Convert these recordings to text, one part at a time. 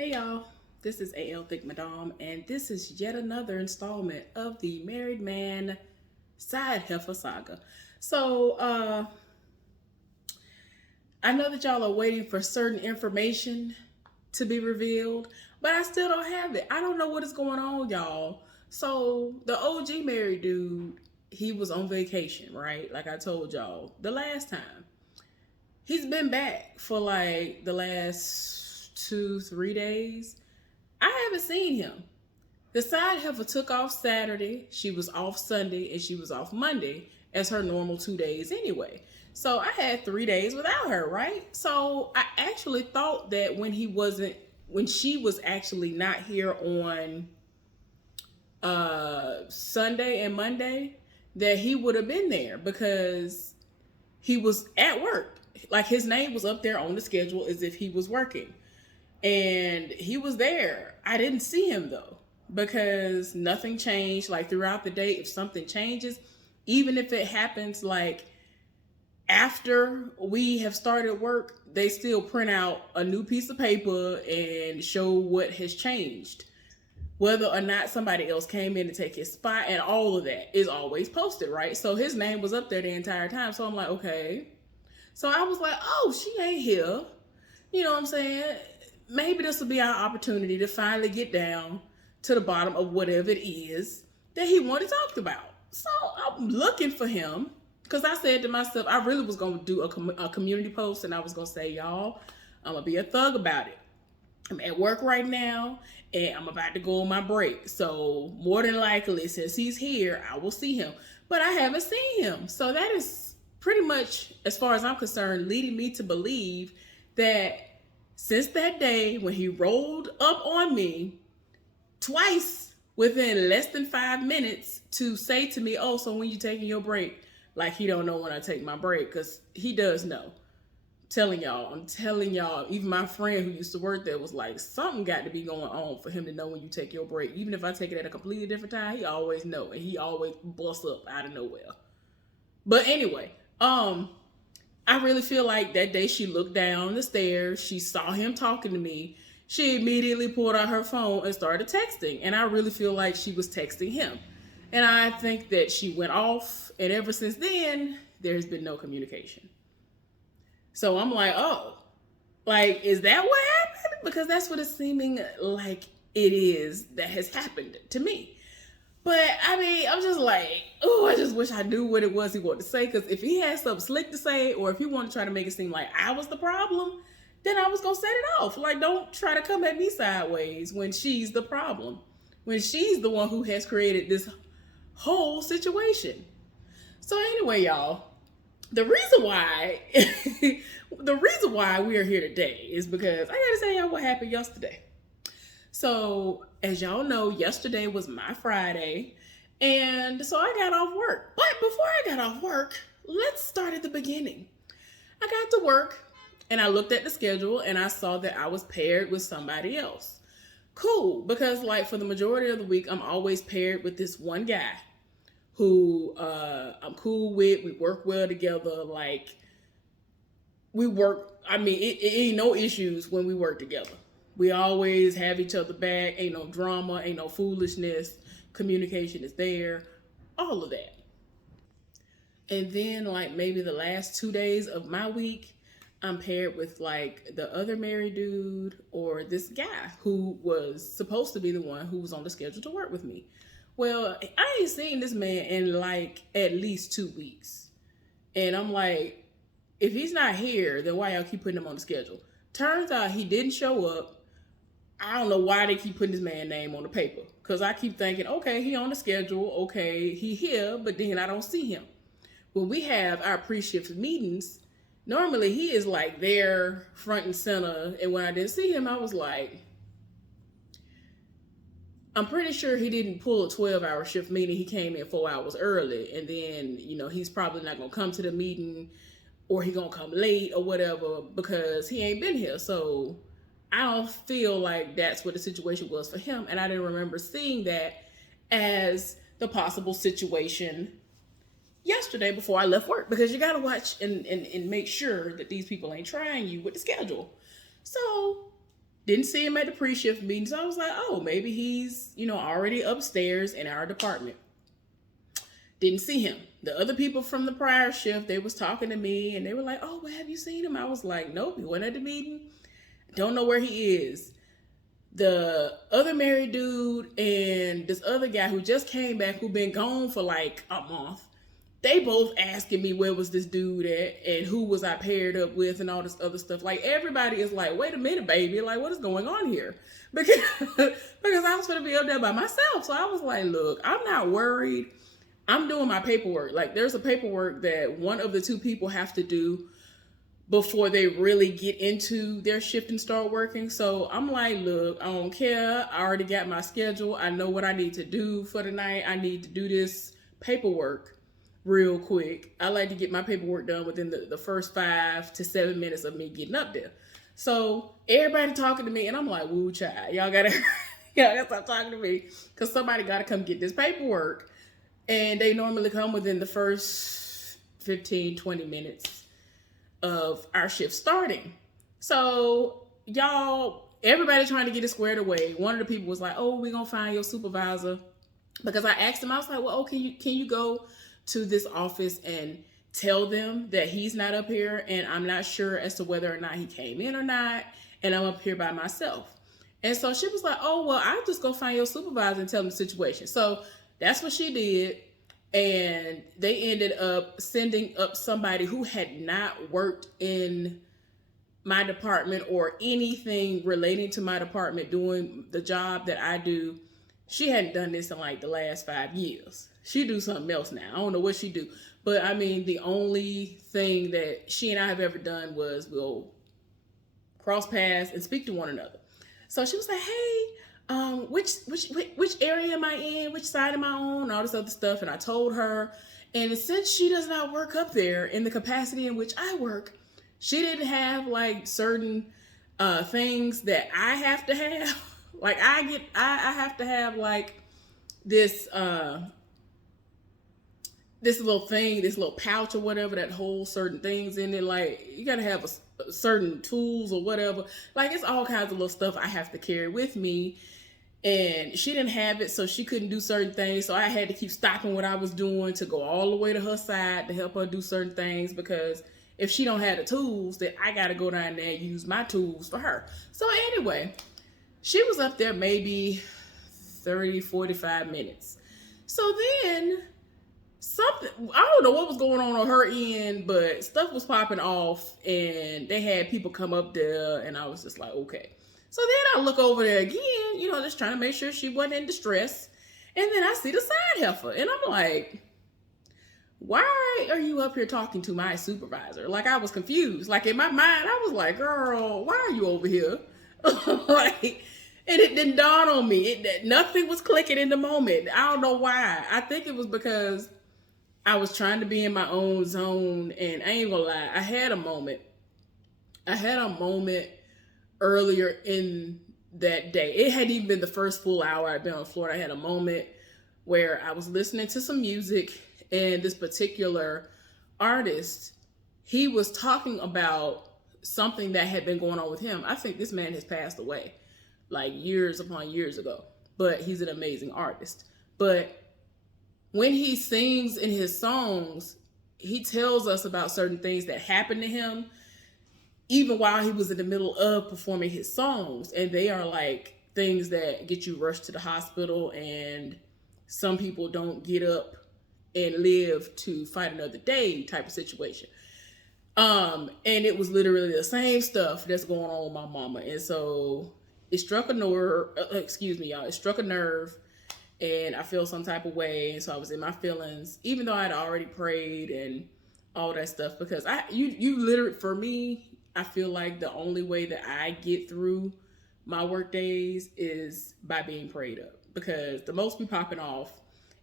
Hey y'all, this is AL Thick Madame, and this is yet another installment of the Married Man Side Heffa Saga. So, I know that y'all are waiting for certain information to be revealed, but I still don't have it. I don't know what is going on, y'all. So, the OG married dude, he was on vacation, right? Like I told y'all the last time. He's been back for like the last 2, 3 days. I haven't seen him. The side heifer took off Saturday, she was off Sunday, and she was off Monday as her normal 2 days anyway. So I had 3 days without her, right? So I actually thought that when she was actually not here on Sunday and Monday, that he would have been there because he was at work. Like his name was up there on the schedule as if he was working. And he was there. I didn't see him though because nothing changed. Like throughout the day, if something changes, even if it happens like after we have started work, they still print out a new piece of paper and show what has changed. Whether or not somebody else came in to take his spot, and all of that is always posted, right? So his name was up there the entire time. So I'm like, okay. So I was like, oh, she ain't here. You know what I'm saying? Maybe this will be our opportunity to finally get down to the bottom of whatever it is that he wanted talked about. So I'm looking for him because I said to myself, I really was going to do a community post and I was going to say, y'all, I'm going to be a thug about it. I'm at work right now and I'm about to go on my break. So more than likely, since he's here, I will see him. But I haven't seen him. So that is pretty much, as far as I'm concerned, leading me to believe that since that day when he rolled up on me twice within less than 5 minutes to say to me, oh, so when you taking your break? Like he don't know when I take my break, because he does know. I'm telling y'all, even my friend who used to work there was like, something got to be going on for him to know when you take your break. Even if I take it at a completely different time, he always know, and he always busts up out of nowhere. But anyway, I really feel like that day she looked down the stairs, she saw him talking to me, she immediately pulled out her phone and started texting. And I really feel like she was texting him. And I think that she went off, and ever since then, there's been no communication. So I'm like, oh, like, is that what happened? Because that's what it's seeming like it is that has happened to me. But I mean, I'm just like, oh, I just wish I knew what it was he wanted to say. Because if he had something slick to say, or if he wanted to try to make it seem like I was the problem, then I was going to set it off. Like, don't try to come at me sideways when she's the problem, when she's the one who has created this whole situation. So anyway, y'all, the reason why we are here today is because I gotta tell y'all what happened yesterday. So as y'all know, yesterday was my Friday, and so I got off work. But before I got off work, let's start at the beginning. I got to work and I looked at the schedule and I saw that I was paired with somebody else. Cool, because like for the majority of the week, I'm always paired with this one guy who I'm cool with. We work well together. Like we work, I mean, it ain't no issues when we work together. We always have each other back. Ain't no drama, ain't no foolishness. Communication is there, all of that. And then like maybe the last 2 days of my week, I'm paired with like the other married dude or this guy who was supposed to be the one who was on the schedule to work with me. Well, I ain't seen this man in like at least 2 weeks. And I'm like, if he's not here, then why y'all keep putting him on the schedule? Turns out he didn't show up. I don't know why they keep putting this man's name on the paper. Because I keep thinking, okay, he on the schedule. Okay, he here, but then I don't see him. When we have our pre-shift meetings, normally he is like there front and center. And when I didn't see him, I was like, I'm pretty sure he didn't pull a 12-hour shift meeting. He came in 4 hours early. And then, he's probably not going to come to the meeting, or he going to come late or whatever because he ain't been here. So I don't feel like that's what the situation was for him. And I didn't remember seeing that as the possible situation yesterday before I left work, because you got to watch and make sure that these people ain't trying you with the schedule. So Didn't see him at the pre-shift meeting, so I was like, oh, maybe he's, already upstairs in our department. Didn't see him. The other people from the prior shift, they was talking to me, and they were like, oh, well, have you seen him? I was like, nope, he wasn't at the meeting. Don't know where he is. The other married dude and this other guy who just came back, who been gone for like a month, they both asking me where was this dude at and who was I paired up with and all this other stuff. Like, everybody is like, wait a minute, baby. Like, what is going on here? Because I was going to be up there by myself. So I was like, look, I'm not worried. I'm doing my paperwork. Like, there's a paperwork that one of the two people have to do before they really get into their shift and start working. So I'm like, look, I don't care. I already got my schedule. I know what I need to do for the night. I need to do this paperwork real quick. I like to get my paperwork done within the first 5 to 7 minutes of me getting up there. So everybody talking to me, and I'm like, woo, child, y'all gotta stop talking to me, because somebody gotta come get this paperwork. And they normally come within the first 15, 20 minutes of our shift starting. So everybody trying to get it squared away. One of the people was like, oh, we're gonna find your supervisor. Because I asked him, I was like, well, can you go to this office and tell them that he's not up here, and I'm not sure as to whether or not he came in or not, and I'm up here by myself. And so she was like, oh, well, I'll just go find your supervisor and tell them the situation. So that's what she did. And they ended up sending up somebody who had not worked in my department or anything relating to my department doing the job that I do. She hadn't done this in like the last 5 years. She do something else now. I don't know what she do. But I mean, the only thing that she and I have ever done was we'll cross paths and speak to one another. So she was like, hey, which area am I in? Which side am I on? All this other stuff. And I told her. And since she does not work up there in the capacity in which I work, she didn't have like certain things that I have to have. Like I have to have like this little thing, this little pouch or whatever that holds certain things in it. Like, you gotta have certain tools or whatever. Like, it's all kinds of little stuff I have to carry with me. And she didn't have it, so she couldn't do certain things. So I had to keep stopping what I was doing to go all the way to her side to help her do certain things, because if she don't have the tools, then I gotta go down there and use my tools for her. So anyway, she was up there maybe 30, 45 minutes. So then I don't know what was going on her end, but stuff was popping off and they had people come up there, and I was just like, okay. So then I look over there again, just trying to make sure she wasn't in distress. And then I see the side heifer, and I'm like, why are you up here talking to my supervisor? Like, I was confused. Like, in my mind, I was like, girl, why are you over here? Like, and it didn't dawn on me. Nothing was clicking in the moment. I don't know why. I think it was because I was trying to be in my own zone, and I ain't gonna lie, I had a moment earlier in that day. It hadn't even been the first full hour I'd been on Florida. I had a moment where I was listening to some music, and this particular artist, he was talking about something that had been going on with him. I think this man has passed away like years upon years ago, but he's an amazing artist. But when he sings in his songs, he tells us about certain things that happened to him even while he was in the middle of performing his songs. And they are like things that get you rushed to the hospital, and some people don't get up and live to fight another day type of situation. And it was literally the same stuff that's going on with my mama. And so it struck a nerve, it struck a nerve, and I feel some type of way. And so I was in my feelings, even though I'd already prayed and all that stuff, because you literally, for me, I feel like the only way that I get through my work days is by being prayed up, because the most be popping off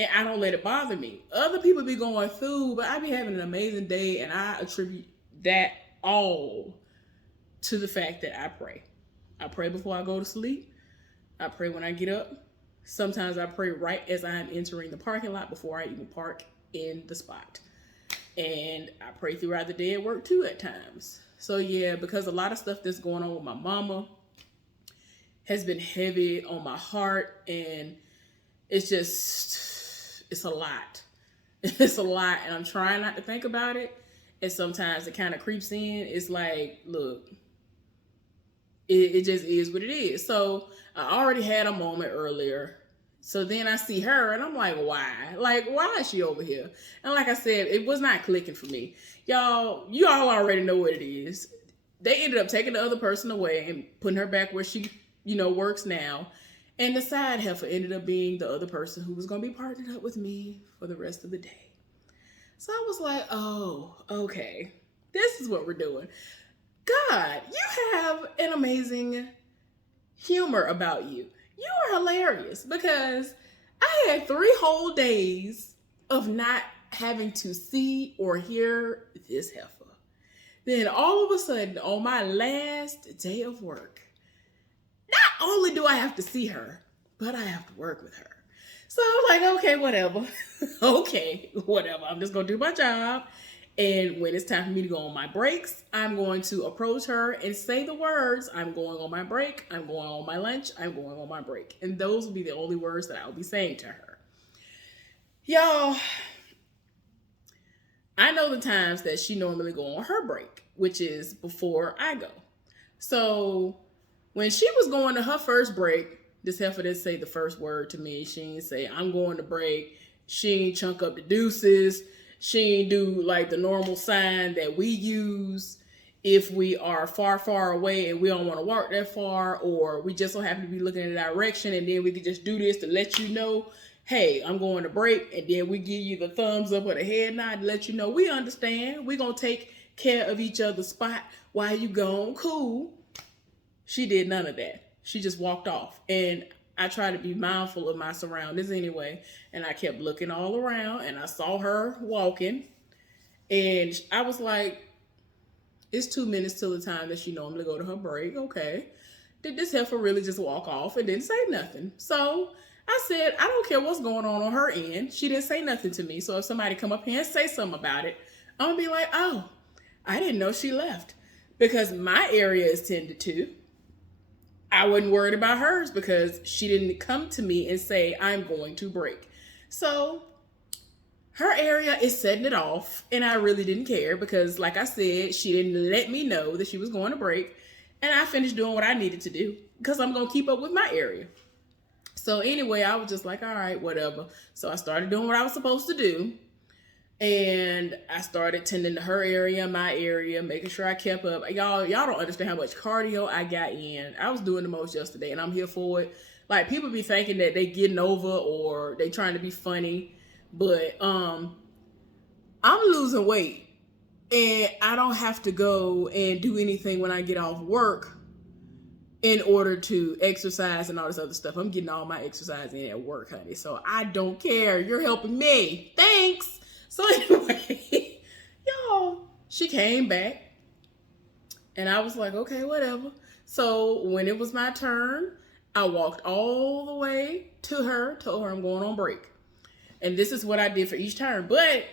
and I don't let it bother me. Other people be going through, but I be having an amazing day, and I attribute that all to the fact that I pray. I pray before I go to sleep. I pray when I get up. Sometimes I pray right as I'm entering the parking lot before I even park in the spot. And I pray throughout the day at work too at times. So yeah, because a lot of stuff that's going on with my mama, has been heavy on my heart, and it's a lot. It's a lot, and I'm trying not to think about it. And sometimes it kind of creeps in. It's like, look, it just is what it is. So I already had a moment earlier. So then I see her and I'm like, why? Like, why is she over here? And like I said, it was not clicking for me. You all already know what it is. They ended up taking the other person away and putting her back where she, works now. And the side heifer ended up being the other person who was going to be partnered up with me for the rest of the day. So I was like, oh, okay. This is what we're doing. God, you have an amazing humor about you. You are hilarious, because I had 3 whole days of not having to see or hear this heifer. Then all of a sudden, on my last day of work, not only do I have to see her, but I have to work with her. So I was like, okay, whatever. Okay, whatever. I'm just going to do my job. And when it's time for me to go on my breaks, I'm going to approach her and say the words, I'm going on my break, I'm going on my lunch, I'm going on my break. And those will be the only words that I'll be saying to her. Y'all, I know the times that she normally go on her break, which is before I go. So when she was going to her first break, this heifer didn't say the first word to me. She didn't say, I'm going to break. She ain't chunk up the deuces. She ain't do like the normal sign that we use if we are far, far away and we don't want to walk that far, or we just don't happen to be looking in a direction, and then we can just do this to let you know, hey, I'm going to break, and then we give you the thumbs up or the head nod to let you know we understand. We're going to take care of each other's spot while you gone. Cool. She did none of that. She just walked off. And I try to be mindful of my surroundings anyway. And I kept looking all around, and I saw her walking. And I was like, it's 2 minutes till the time that she normally go to her break. Okay. Did this heifer really just walk off and didn't say nothing? So I said, I don't care what's going on her end. She didn't say nothing to me. So if somebody come up here and say something about it, I'm going to be like, oh, I didn't know she left. Because my area is tended to. I wasn't worried about hers because she didn't come to me and say, I'm going to break. So her area is setting it off, and I really didn't care because, like I said, she didn't let me know that she was going to break, and I finished doing what I needed to do because I'm going to keep up with my area. So anyway, I was just like, all right, whatever. So I started doing what I was supposed to do. And I started tending to her area, my area, making sure I kept up. Y'all don't understand how much cardio I got in. I was doing the most yesterday, and I'm here for it. Like, people be thinking that they getting over or they trying to be funny, but I'm losing weight, and I don't have to go and do anything when I get off work in order to exercise and all this other stuff. I'm getting all my exercise in at work, honey. So I don't care. You're helping me. Thanks. So anyway, y'all, she came back, and I was like, okay, whatever. So when it was my turn, I walked all the way to her, told her I'm going on break. And this is what I did for each turn. But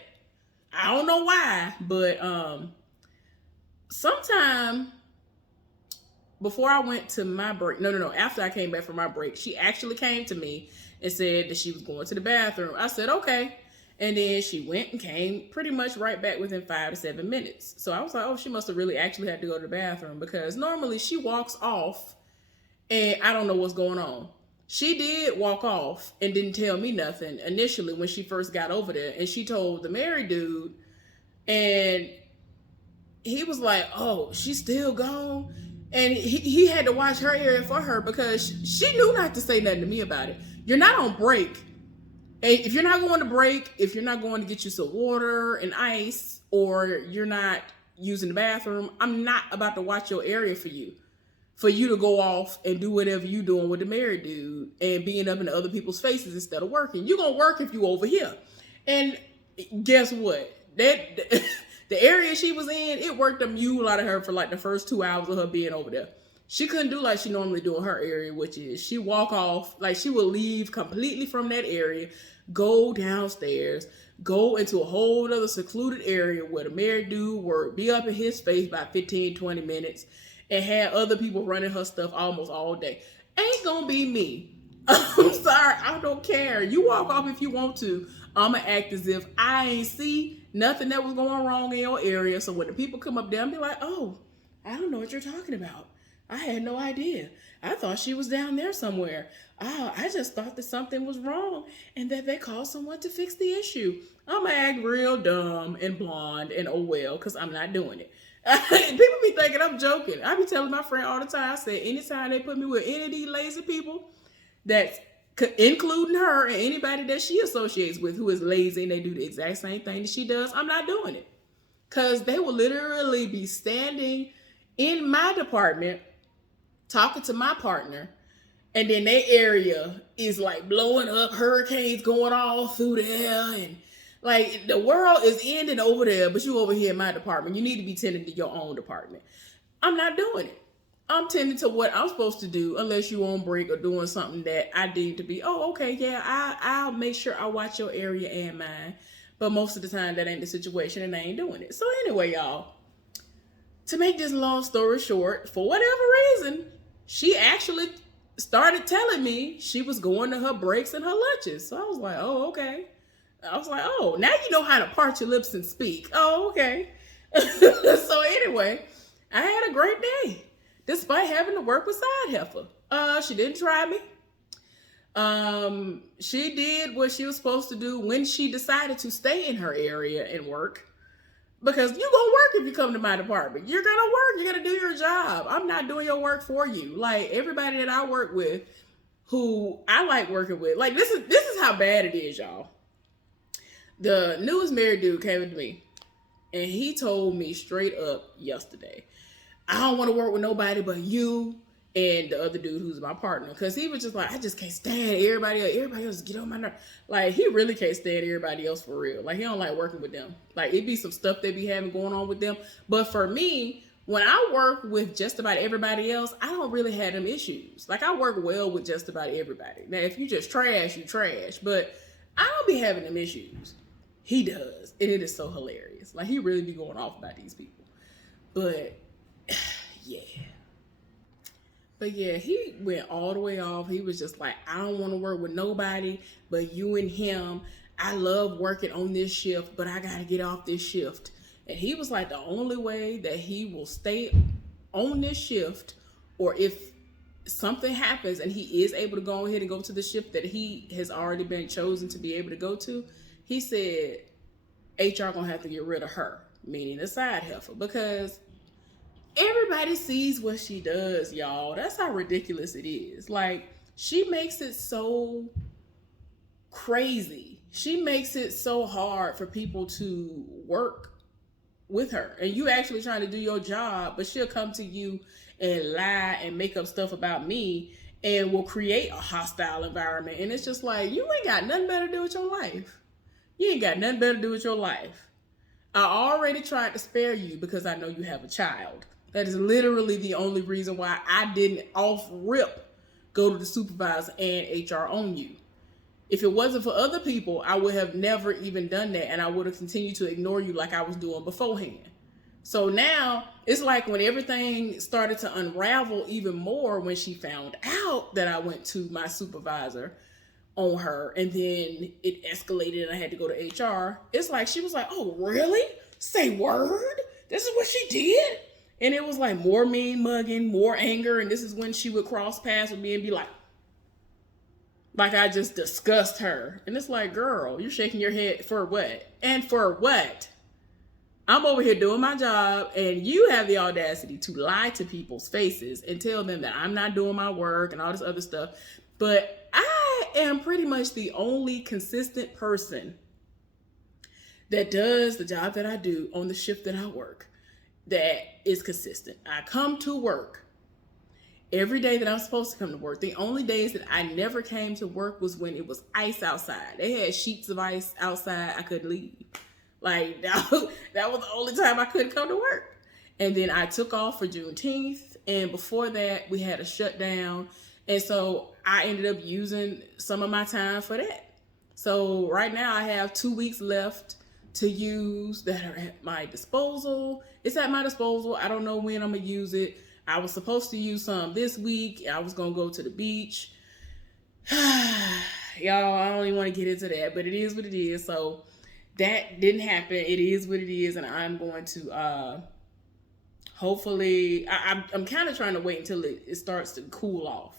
I don't know why, but sometime before I went to my break, after I came back from my break, she actually came to me and said that she was going to the bathroom. I said, okay. And then she went and came pretty much right back within 5 to 7 minutes. So I was like, oh, she must have really actually had to go to the bathroom, because normally she walks off and I don't know what's going on. She did walk off and didn't tell me nothing initially when she first got over there. And she told the married dude, and he was like, oh, she's still gone. And he had to watch her area for her because she knew not to say nothing to me about it. You're not on break. And if you're not going to break, if you're not going to get you some water and ice, or you're not using the bathroom, I'm not about to watch your area for you to go off and do whatever you doing with the married dude and being up in other people's faces instead of working. You're going to work if you over here. And guess what? The area she was in, it worked a mule out of her for like the first 2 hours of her being over there. She couldn't do like she normally do in her area, which is she walk off, like she would leave completely from that area, go downstairs, go into a whole other secluded area where the married dude would be up in his face by 15, 20 minutes. and had other people running her stuff almost all day. Ain't gonna be me. I'm sorry, I don't care. You walk off if you want to. I'ma act as if I ain't see nothing that was going wrong in your area. So when the people come up there, I'll be like, oh, I don't know what you're talking about. I had no idea. I thought she was down there somewhere. Oh, I just thought that something was wrong and that they called someone to fix the issue. I'm gonna act real dumb and blonde and oh well, because I'm not doing it. People be thinking I'm joking. I be telling my friend all the time, I said, anytime they put me with any of these lazy people, that's including her and anybody that she associates with who is lazy and they do the exact same thing that she does, I'm not doing it. Because they will literally be standing in my department talking to my partner, and then their area is like blowing up, hurricanes going all through there, and like the world is ending over there, but you over here in my department. You need to be tending to your own department. I'm not doing it. I'm tending to what I'm supposed to do, unless you on break or doing something that I deem to be, oh, okay, yeah, I'll make sure I watch your area and mine. But most of the time, that ain't the situation, and I ain't doing it. So anyway, y'all, to make this long story short, for whatever reason, she actually started telling me she was going to her breaks and her lunches. So I was like, oh, okay. I was like, oh, now you know how to part your lips and speak. Oh, okay. So anyway, I had a great day, despite having to work with side Heffa. She didn't try me. She did what she was supposed to do when she decided to stay in her area and work. Because you gonna work if you come to my department. You're gonna work. You're gonna do your job. I'm not doing your work for you. Like everybody that I work with, who I like working with, like this is how bad it is, y'all. The newest married dude came to me, and he told me straight up yesterday, I don't want to work with nobody but you and the other dude who's my partner. Because he was just like, I just can't stand everybody else. Everybody else get on my nerve. Like, he really can't stand everybody else for real. Like, he don't like working with them. Like, it be some stuff they be having going on with them. But for me, when I work with just about everybody else, I don't really have them issues. Like, I work well with just about everybody. Now, if you just trash, you trash. But I don't be having them issues. He does. And it is so hilarious. Like, he really be going off about these people. But, yeah. But yeah, he went all the way off. He was just like, I don't want to work with nobody but you and him. I love working on this shift, but I got to get off this shift. And he was like, the only way that he will stay on this shift, or if something happens and he is able to go ahead and go to the shift that he has already been chosen to be able to go to, he said HR gonna have to get rid of her, meaning the side Heffa, because everybody sees what she does, y'all. That's how ridiculous it is. Like, she makes it so crazy. She makes it so hard for people to work with her. And you actually trying to do your job, but she'll come to you and lie and make up stuff about me and will create a hostile environment. And it's just like, you ain't got nothing better to do with your life. You ain't got nothing better to do with your life. I already tried to spare you because I know you have a child. That is literally the only reason why I didn't off rip go to the supervisor and HR on you. If it wasn't for other people, I would have never even done that, and I would have continued to ignore you like I was doing beforehand. So now it's like when everything started to unravel even more, when she found out that I went to my supervisor on her, and then it escalated and I had to go to HR. It's like she was like, oh, really? Say word? This is what she did? And it was like more mean mugging, more anger. And this is when she would cross paths with me and be like I just discussed her. And it's like, girl, you're shaking your head for what? And for what? I'm over here doing my job, and you have the audacity to lie to people's faces and tell them that I'm not doing my work and all this other stuff. But I am pretty much the only consistent person that does the job that I do on the shift that I work that is consistent. I come to work every day that I'm supposed to come to work. The only days that I never came to work was when it was ice outside. They had sheets of ice outside. I couldn't leave. Like, that was the only time I couldn't come to work. And then I took off for Juneteenth. And before that, we had a shutdown. And so I ended up using some of my time for that. So right now I have 2 weeks left to use that are at my disposal. It's at my disposal. I don't know when I'm going to use it. I was supposed to use some this week. I was going to go to the beach. Y'all, I don't even want to get into that, but it is what it is. So that didn't happen. It is what it is, and I'm going to hopefully. I'm kind of trying to wait until it starts to cool off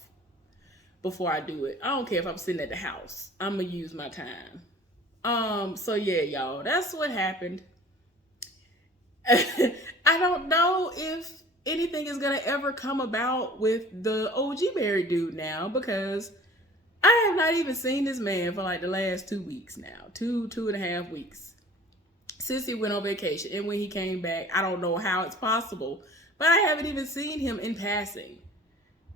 before I do it. I don't care if I'm sitting at the house. I'm gonna use my time. So yeah, y'all, that's what happened. I don't know if anything is gonna ever come about with the OG married dude now, because I have not even seen this man for like the last 2 weeks now. Two and a half weeks. Since he went on vacation. And when he came back, I don't know how it's possible, but I haven't even seen him in passing.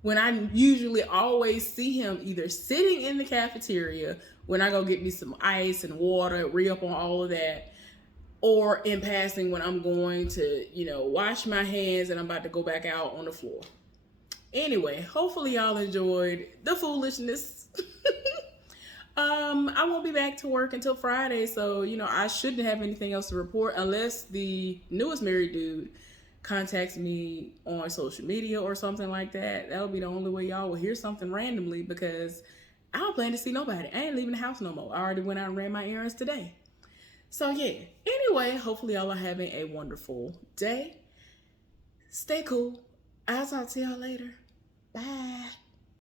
When I usually always see him either sitting in the cafeteria when I go get me some ice and water, re-up on all of that, or in passing when I'm going to, wash my hands and I'm about to go back out on the floor. Anyway, hopefully y'all enjoyed the foolishness. I won't be back to work until Friday, so I shouldn't have anything else to report unless the newest married dude contacts me on social media or something like that. That'll be the only way y'all will hear something randomly, because I don't plan to see nobody. I ain't leaving the house no more. I already went out and ran my errands today. So yeah. Anyway, hopefully y'all are having a wonderful day. Stay cool. I'll talk to y'all later. Bye.